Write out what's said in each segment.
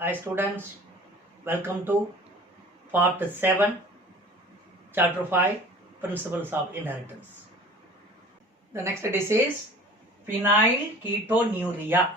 Hi students, welcome to part 7, chapter 5, Principles of Inheritance. The next disease is phenylketonuria.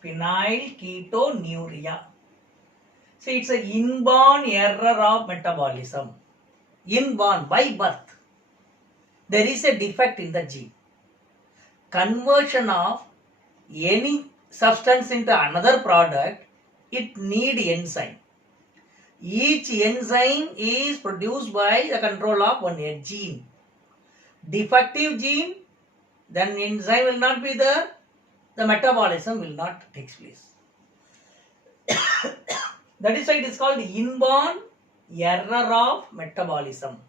Phenylketonuria. See, it's an inborn error of metabolism. Inborn, by birth. There is a defect in the gene. Conversion of any substance into another product, it need enzyme. Each enzyme is produced by the control of one gene. Defective gene, then enzyme will not be there, the metabolism will not take place. That is why it is called inborn error of metabolism.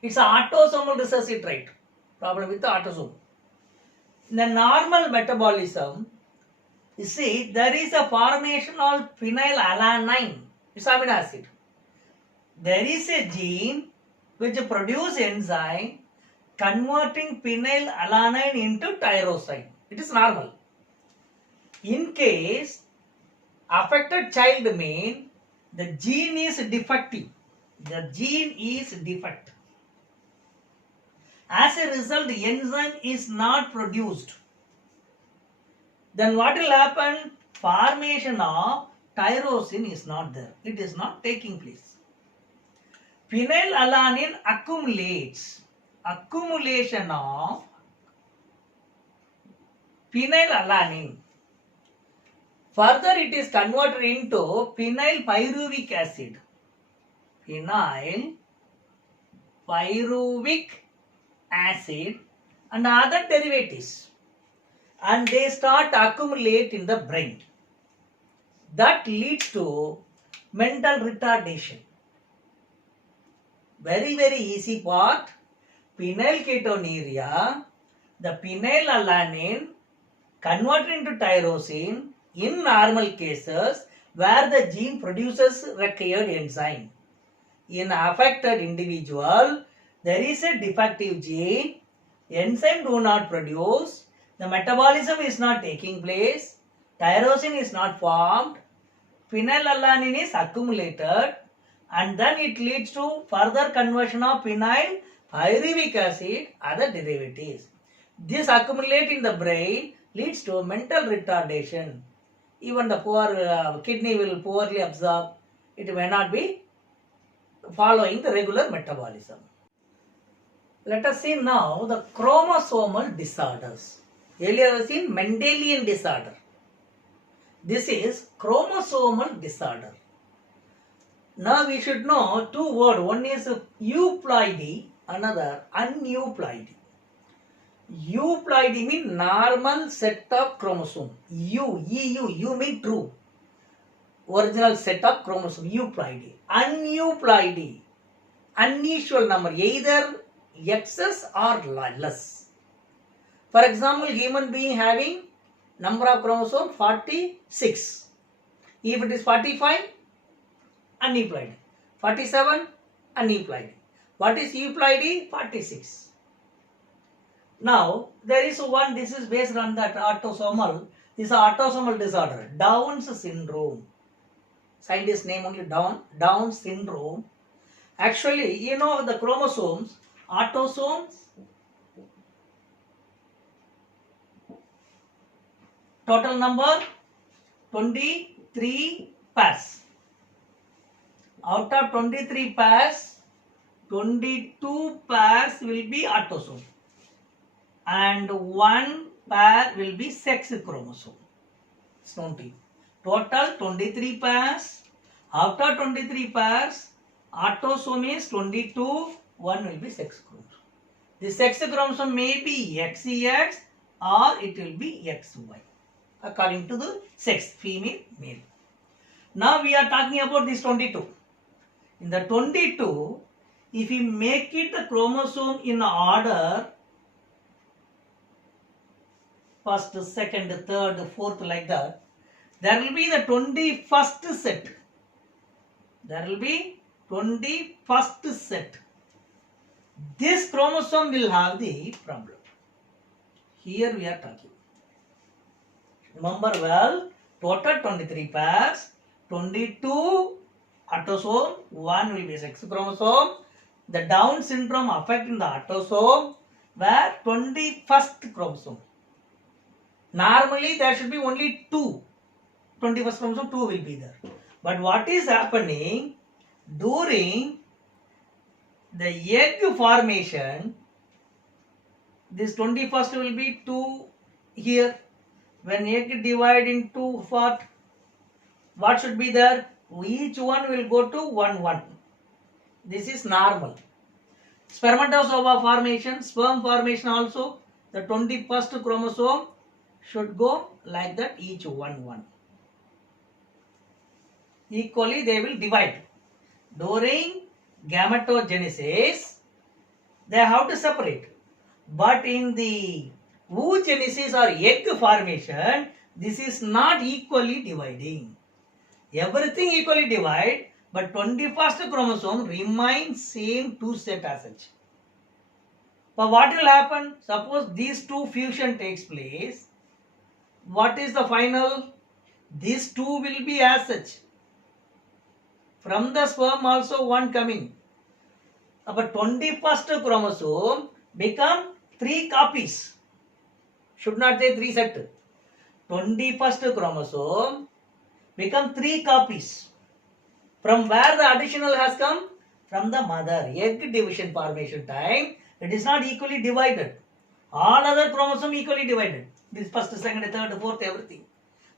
It's an autosomal recessive trait, problem with the autosome. In the normal metabolism, you see, there is a formation of phenylalanine. It's amino acid. There is a gene which produces enzyme converting phenylalanine into tyrosine. It is normal. In case affected child mean the gene is defective. The gene is defect. As a result, the enzyme is not produced. Then what will happen? Formation of tyrosine is not there. It is not taking place. Phenylalanine accumulates. Accumulation of phenylalanine. Further, it is converted into phenylpyruvic acid. Phenylpyruvic acid and other derivatives. And they start to accumulate in the brain. That leads to mental retardation. Very, very easy part. Phenylketonuria, the phenylalanine converted into tyrosine in normal cases where the gene produces required enzyme. In affected individual, there is a defective gene, enzyme do not produce, the metabolism is not taking place, tyrosine is not formed, phenylalanine is accumulated, and then it leads to further conversion of phenylpyruvic acid, other derivatives. This accumulate in the brain leads to mental retardation. Even the poor kidney will poorly absorb. It may not be following the regular metabolism. Let us see now the chromosomal disorders. Earlier we have seen Mendelian disorder. This is chromosomal disorder. Now we should know two words. One is euploidy, another aneuploidy. Euploidy means normal set of chromosome. U means true. Original set of chromosome, euploidy. Aneuploidy, unusual number, either excess or less. For example, human being having number of chromosomes 46. If it is 45, aneuploidy. 47, aneuploidy. What is euploidy? 46. Now, there is one, this is based on that autosomal, this is autosomal disorder, Down's syndrome. Scientist name only Down syndrome. Actually, you know the chromosomes, autosomes, total number 23 pairs. Out of 23 pairs, 22 pairs will be autosome and one pair will be sex chromosome. It's known to you. Total 23 pairs. After 23 pairs, autosome is 22, one will be sex chromosome. The sex chromosome may be XX or it will be XY according to the sex, female, male. Now we are talking about this 22. In the 22, if we make it the chromosome in order, first, second, third, fourth, like that, there will be the 21st set. There will be 21st set. This chromosome will have the problem. Here we are talking. Remember well, Total 23 pairs, 22 autosome, 1 will be sex chromosome. The Down syndrome affecting the autosome where 21st chromosome. Normally there should be only 2. 21st chromosome 2 will be there. But what is happening during the egg formation, this 21st will be 2 here. When egg divide into what should be there? Each one will go to 1 1. This is normal. Spermatozoa formation, sperm formation also, the 21st chromosome should go like that, each 1 1. Equally they will divide. During gametogenesis, they have to separate. But in the oogenesis or egg formation, this is not equally dividing. Everything equally divide, but 21st chromosome remains same 2 set as such. But what will happen? Suppose these two fusion takes place. What is the final? These two will be as such. From the sperm also one coming. But 21st chromosome become 3 copies. Should not say 3 set. 21st chromosome become 3 copies. From where the additional has come? From the mother. Egg division formation time, it is not equally divided. All other chromosome equally divided. This first, second, third, fourth, everything.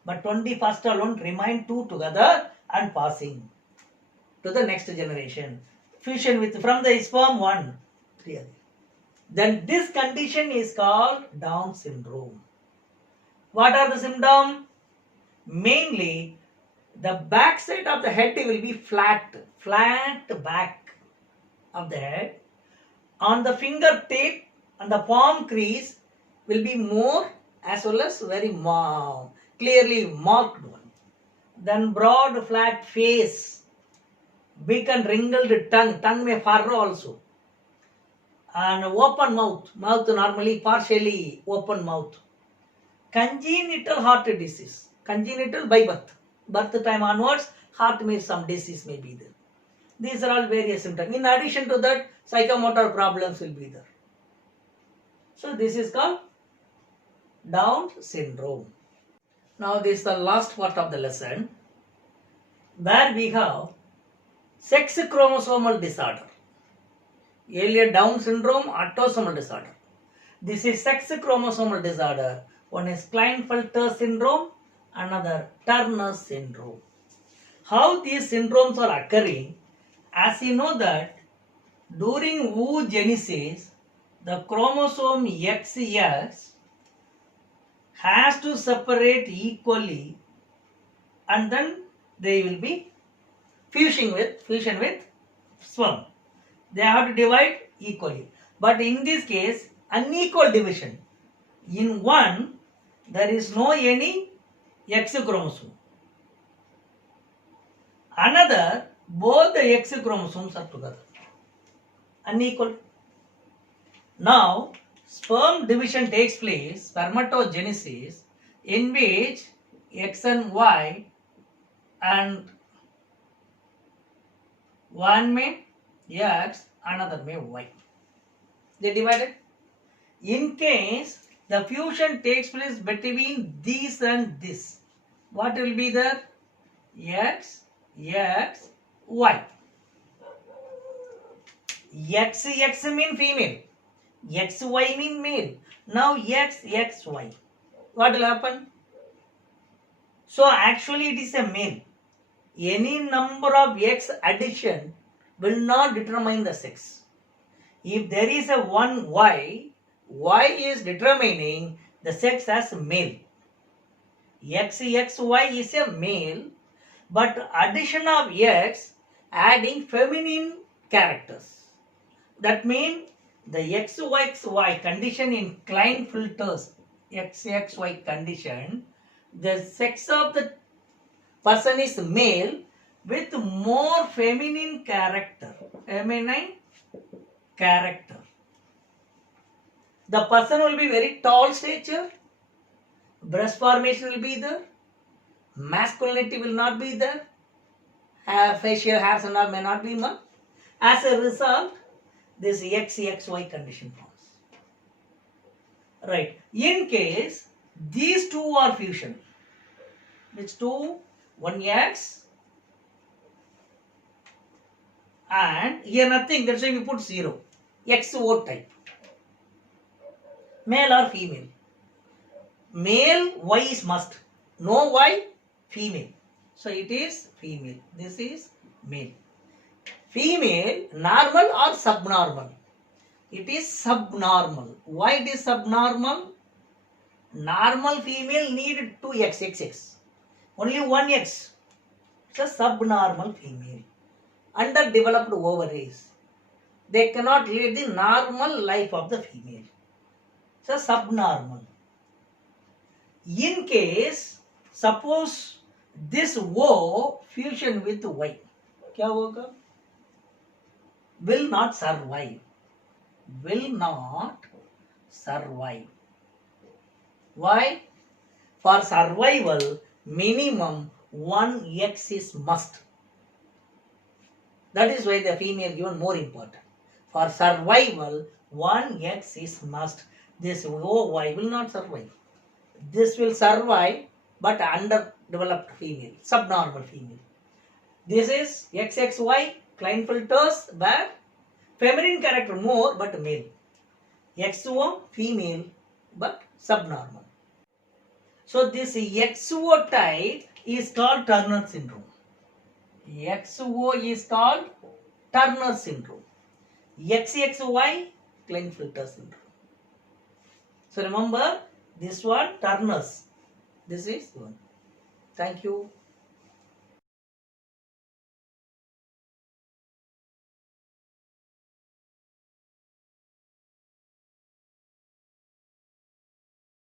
But 21st alone remain 2 together and passing to the next generation. Fusion with from the sperm 1. Then this condition is called Down syndrome. What are the symptoms? Mainly, the back side of the head will be flat back of the head. On the fingertip and the palm crease will be more as well as very clearly marked one. Then broad flat face, big and wrinkled tongue may furrow also. And open mouth normally partially open mouth. Congenital heart disease, congenital by birth time onwards, heart may some disease may be there. These are all various symptoms. In addition to that, psychomotor problems will be there. So this is called Down syndrome. Now this is the last part of the lesson where we have sex chromosomal disorder. Earlier Down syndrome, autosomal disorder. This is sex chromosomal disorder. One is Klinefelter syndrome, another Turner syndrome. How these syndromes are occurring? As you know that during oogenesis, the chromosome XX has to separate equally and then they will be fusion with sperm. They have to divide equally. But in this case, unequal division. In one, there is no any X chromosome. Another, both the X chromosomes are together. Unequal. Now, sperm division takes place, spermatogenesis, in which X and Y and one may X, another may Y. They divided. In case the fusion takes place between these and this, what will be there? X, X, Y. X, X mean female. X, Y mean male. Now X, X, Y. What will happen? So actually it is a male. Any number of X addition will not determine the sex. If there is a one Y, Y is determining the sex as male. X, X, Y is a male, but addition of X adding feminine characters. That means the XY condition in Klinefelter's XXY condition, the sex of the person is male with more feminine character. Feminine character. The person will be very tall stature, breast formation will be there, masculinity will not be there, facial hairs and all may not be more. As a result, this XXY condition forms. Right. In case these two are fusion, which two? One X and here nothing, that's why we put 0. XO type. Male or female? Male Y is must. No Y, female. So it is female. This is male. Female, normal or subnormal? It is subnormal. Why it is subnormal? Normal female need 2X, XX. Only 1X. It's a subnormal female. Underdeveloped ovaries. They cannot lead the normal life of the female. It's a subnormal. In case, suppose this O fusion with Y, क्या होगा? Will not survive. Will not survive. Why? For survival, minimum 1X is must. That is why the female given more important. For survival, 1X is must. This OY will not survive. This will survive, but underdeveloped female, subnormal female. This is XXY, Klinefelter's where feminine character more, but male. XO, female, but subnormal. So this XO type is called Turner syndrome. XO is called Turner syndrome. XXY, Klinefelter syndrome. So remember, this one Turner's. This is one. Thank you.